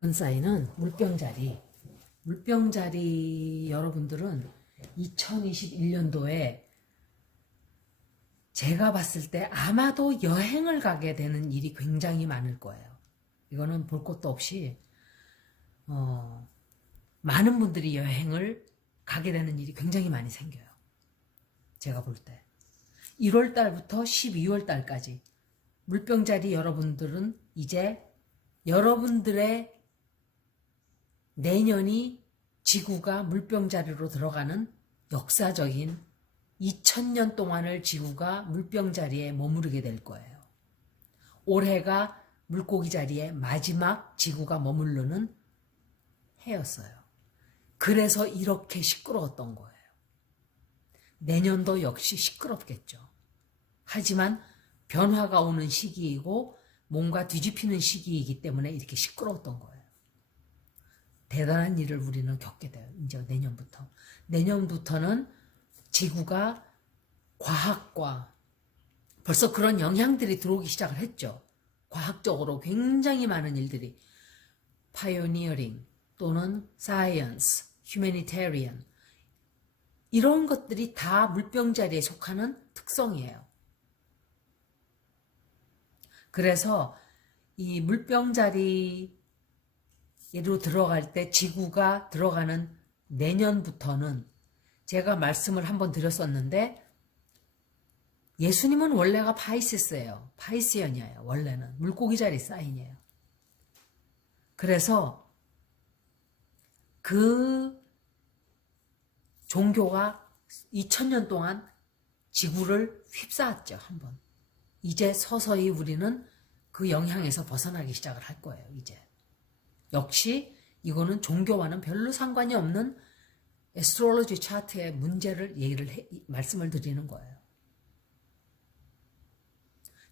사인은 물병자리. 물병자리 여러분들은 2021년도에 제가 봤을 때 아마도 여행을 가게 되는 일이 굉장히 많을 거예요. 이거는 볼 것도 없이 많은 분들이 여행을 가게 되는 일이 굉장히 많이 생겨요. 제가 볼 때 1월 달부터 12월 달까지 물병자리 여러분들은 이제 여러분들의 내년이 지구가 물병자리로 들어가는 역사적인 2000년 동안을 지구가 물병자리에 머무르게 될 거예요. 올해가 물고기 자리에 마지막 지구가 머무르는 해였어요. 그래서 이렇게 시끄러웠던 거예요. 내년도 역시 시끄럽겠죠. 하지만 변화가 오는 시기이고 뭔가 뒤집히는 시기이기 때문에 이렇게 시끄러웠던 거예요. 대단한 일을 우리는 겪게 돼요. 이제 내년부터. 내년부터는 지구가 과학과 벌써 그런 영향들이 들어오기 시작을 했죠. 과학적으로 굉장히 많은 일들이 파이오니어링 또는 사이언스, 휴머니테리언 이런 것들이 다 물병자리에 속하는 특성이에요. 그래서 이 물병자리로 들어갈 때 지구가 들어가는 내년부터는 제가 말씀을 한번 드렸었는데 예수님은 원래가 파이시스예요. 파이시언이에요. 원래는 물고기 자리 사인이에요. 그래서 그 종교가 2000년 동안 지구를 휩싸았죠. 한번. 이제 서서히 우리는 그 영향에서 벗어나기 시작을 할 거예요. 이제. 역시 이거는 종교와는 별로 상관이 없는 에스트롤로지 차트의 문제를 말씀을 드리는 거예요.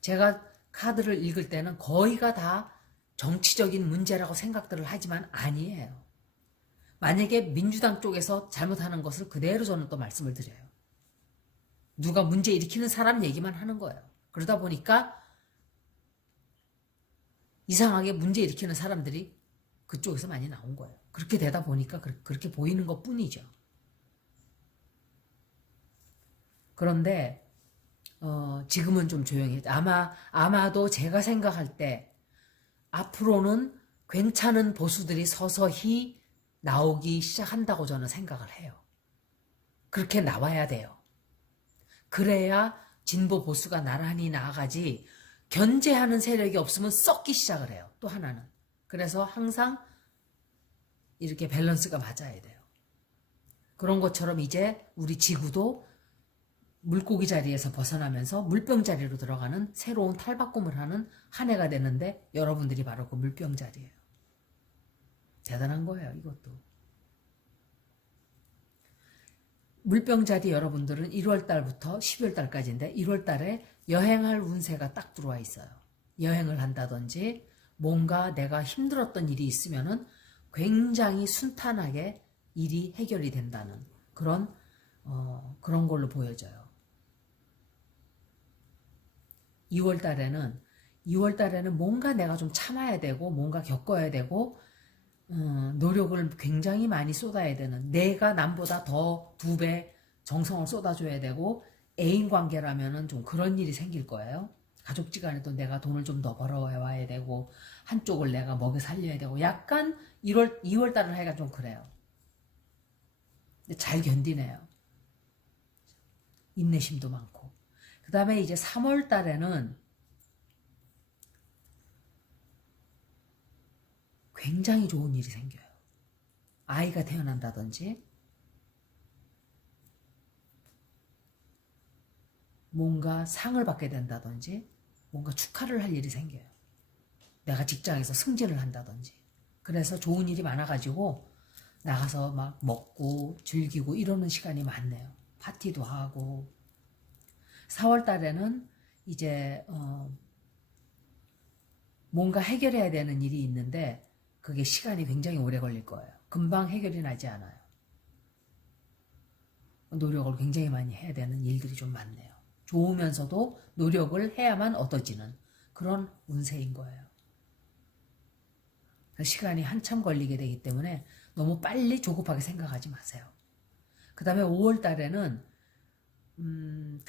제가 카드를 읽을 때는 거의가 다 정치적인 문제라고 생각들을 하지만 아니에요. 만약에 민주당 쪽에서 잘못하는 것을 그대로 저는 또 말씀을 드려요. 누가 문제 일으키는 사람 얘기만 하는 거예요. 그러다 보니까 이상하게 문제 일으키는 사람들이 그쪽에서 많이 나온 거예요. 그렇게 되다 보니까 그렇게 보이는 것 뿐이죠. 그런데 지금은 좀 조용히 아마도 제가 생각할 때 앞으로는 괜찮은 보수들이 서서히 나오기 시작한다고 저는 생각을 해요. 그렇게 나와야 돼요. 그래야 진보 보수가 나란히 나아가지 견제하는 세력이 없으면 썩기 시작을 해요. 또 하나는. 그래서 항상 이렇게 밸런스가 맞아야 돼요. 그런 것처럼 이제 우리 지구도 물고기 자리에서 벗어나면서 물병 자리로 들어가는 새로운 탈바꿈을 하는 한 해가 되는데 여러분들이 바로 그 물병 자리예요. 대단한 거예요, 이것도. 물병 자리 여러분들은 1월 달부터 12월 달까지인데 1월 달에 여행할 운세가 딱 들어와 있어요. 여행을 한다든지 뭔가 내가 힘들었던 일이 있으면은 굉장히 순탄하게 일이 해결이 된다는 그런 걸로 보여져요. 2월 달에는 뭔가 내가 좀 참아야 되고 뭔가 겪어야 되고 노력을 굉장히 많이 쏟아야 되는 내가 남보다 더 2배 정성을 쏟아줘야 되고 애인 관계라면은 좀 그런 일이 생길 거예요. 가족지간에도 내가 돈을 좀 더 벌어와야 되고 한쪽을 내가 먹여 살려야 되고 약간 2월 달은 하여간 좀 그래요. 근데 잘 견디네요. 인내심도 많고. 그 다음에 이제 3월 달에는 굉장히 좋은 일이 생겨요. 아이가 태어난다든지 뭔가 상을 받게 된다든지 뭔가 축하를 할 일이 생겨요. 내가 직장에서 승진을 한다든지. 그래서 좋은 일이 많아가지고 나가서 막 먹고 즐기고 이러는 시간이 많네요. 파티도 하고. 4월 달에는 이제 뭔가 해결해야 되는 일이 있는데 그게 시간이 굉장히 오래 걸릴 거예요. 금방 해결이 나지 않아요. 노력을 굉장히 많이 해야 되는 일들이 좀 많네요. 좋으면서도 노력을 해야만 얻어지는 그런 운세인 거예요. 시간이 한참 걸리게 되기 때문에 너무 빨리 조급하게 생각하지 마세요. 그 다음에 5월 달에는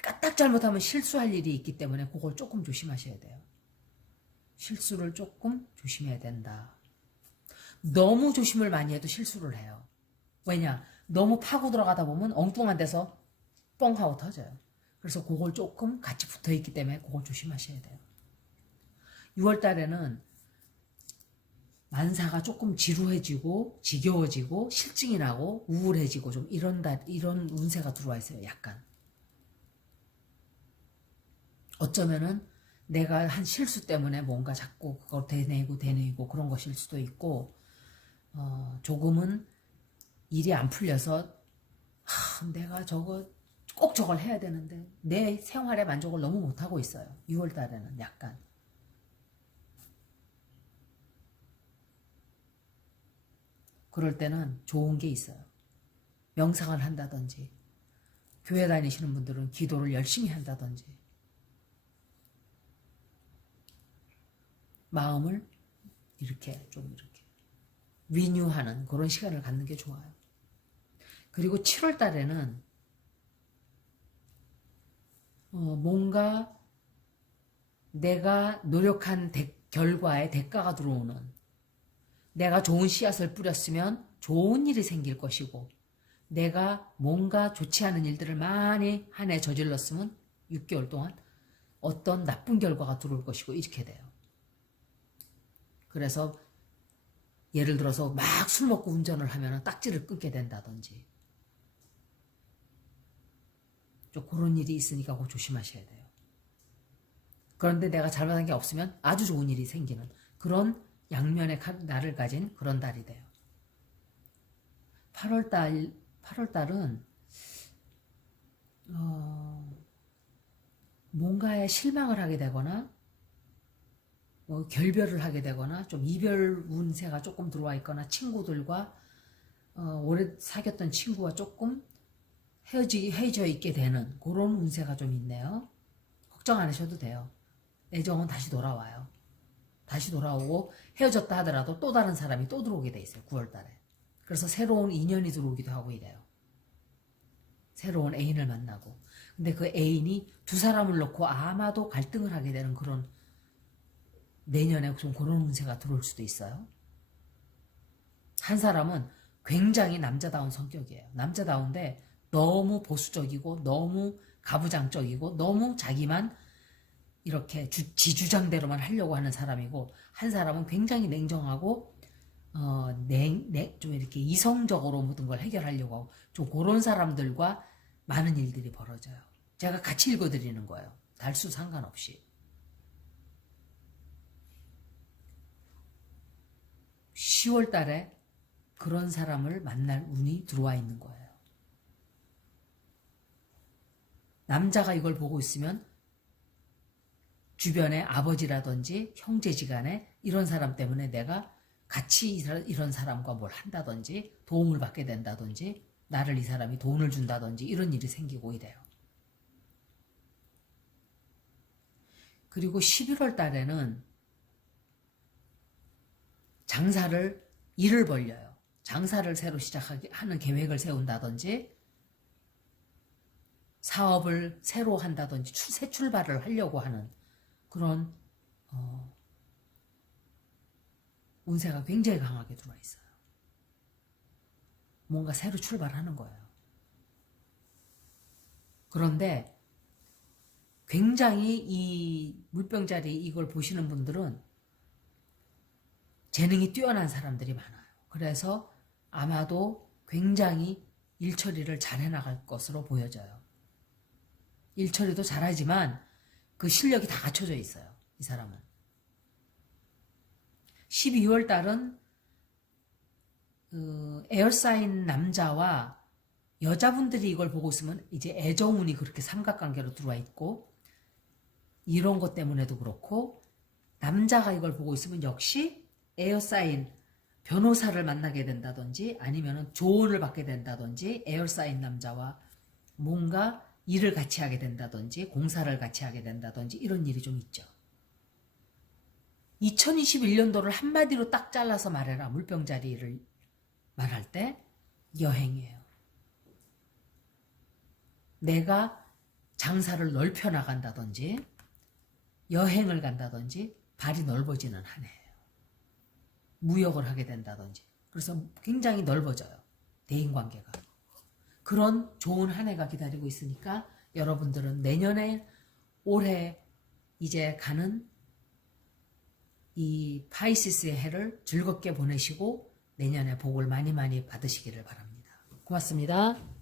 까딱 잘못하면 실수할 일이 있기 때문에 그걸 조금 조심하셔야 돼요. 실수를 조금 조심해야 된다. 너무 조심을 많이 해도 실수를 해요. 왜냐? 너무 파고 들어가다 보면 엉뚱한 데서 뻥 하고 터져요. 그래서 그걸 조금 같이 붙어 있기 때문에 그걸 조심하셔야 돼요. 6월 달에는 만사가 조금 지루해지고 지겨워지고 실증이 나고 우울해지고 좀 이런 운세가 들어와 있어요. 약간. 어쩌면은 내가 한 실수 때문에 뭔가 자꾸 그걸 되뇌이고 그런 것일 수도 있고, 조금은 일이 안 풀려서 내가 꼭 저걸 해야 되는데 내 생활의 만족을 너무 못하고 있어요. 6월 달에는 약간. 그럴 때는 좋은 게 있어요. 명상을 한다든지, 교회 다니시는 분들은 기도를 열심히 한다든지, 마음을 이렇게 리뉴하는 그런 시간을 갖는 게 좋아요. 그리고 7월 달에는 뭔가 내가 노력한 결과에 대가가 들어오는, 내가 좋은 씨앗을 뿌렸으면 좋은 일이 생길 것이고, 내가 뭔가 좋지 않은 일들을 많이 한 해 저질렀으면 6개월 동안 어떤 나쁜 결과가 들어올 것이고 이렇게 돼요. 그래서 예를 들어서 막 술 먹고 운전을 하면 딱지를 끊게 된다든지, 좀 그런 일이 있으니까 그거 조심하셔야 돼요. 그런데 내가 잘못한 게 없으면 아주 좋은 일이 생기는 그런 양면의 날을 가진 그런 달이 돼요. 8월달은 뭔가에 실망을 하게 되거나 결별을 하게 되거나 좀 이별 운세가 조금 들어와 있거나, 친구들과 오래 사귀었던 친구와 조금 헤어져 있게 되는 그런 운세가 좀 있네요. 걱정 안 하셔도 돼요. 애정은 다시 돌아와요. 다시 돌아오고, 헤어졌다 하더라도 또 다른 사람이 또 들어오게 돼 있어요. 9월 달에. 그래서 새로운 인연이 들어오기도 하고 이래요. 새로운 애인을 만나고. 근데 그 애인이 두 사람을 놓고 아마도 갈등을 하게 되는 그런, 내년에 좀 그런 운세가 들어올 수도 있어요. 한 사람은 굉장히 남자다운 성격이에요. 남자다운데 너무 보수적이고 너무 가부장적이고 너무 자기만 이렇게 지주장대로만 하려고 하는 사람이고, 한 사람은 굉장히 냉정하고 좀 이렇게 이성적으로 모든 걸 해결하려고 하고, 좀 그런 사람들과 많은 일들이 벌어져요. 제가 같이 읽어드리는 거예요. 달수 상관없이. 10월 달에 그런 사람을 만날 운이 들어와 있는 거예요. 남자가 이걸 보고 있으면 주변에 아버지라든지 형제지간에 이런 사람 때문에 내가 같이 이런 사람과 뭘 한다든지 도움을 받게 된다든지, 나를 이 사람이 돈을 준다든지 이런 일이 생기고 이래요. 그리고 11월 달에는 일을 벌려요. 장사를 새로 시작하는 계획을 세운다든지, 사업을 새로 한다든지, 새 출발을 하려고 하는 그런 운세가 굉장히 강하게 들어와 있어요. 뭔가 새로 출발하는 거예요. 그런데 굉장히 이 물병자리 이걸 보시는 분들은 재능이 뛰어난 사람들이 많아요. 그래서 아마도 굉장히 일 처리를 잘 해나갈 것으로 보여져요. 일 처리도 잘하지만 그 실력이 다 갖춰져 있어요. 이 사람은. 12월 달은 에어사인 남자와 여자분들이 이걸 보고 있으면 이제 애정운이 그렇게 삼각관계로 들어와 있고, 이런 것 때문에도 그렇고, 남자가 이걸 보고 있으면 역시 에어사인 변호사를 만나게 된다든지, 아니면 조언을 받게 된다든지, 에어사인 남자와 뭔가 일을 같이 하게 된다든지, 공사를 같이 하게 된다든지, 이런 일이 좀 있죠. 2021년도를 한마디로 딱 잘라서 말해라. 물병자리를 말할 때 여행이에요. 내가 장사를 넓혀 나간다든지 여행을 간다든지 발이 넓어지는 한 해예요. 무역을 하게 된다든지. 그래서 굉장히 넓어져요. 대인관계가. 그런 좋은 한 해가 기다리고 있으니까 여러분들은 내년에 올해 이제 가는 이 파이시스의 해를 즐겁게 보내시고 내년에 복을 많이 많이 받으시기를 바랍니다. 고맙습니다.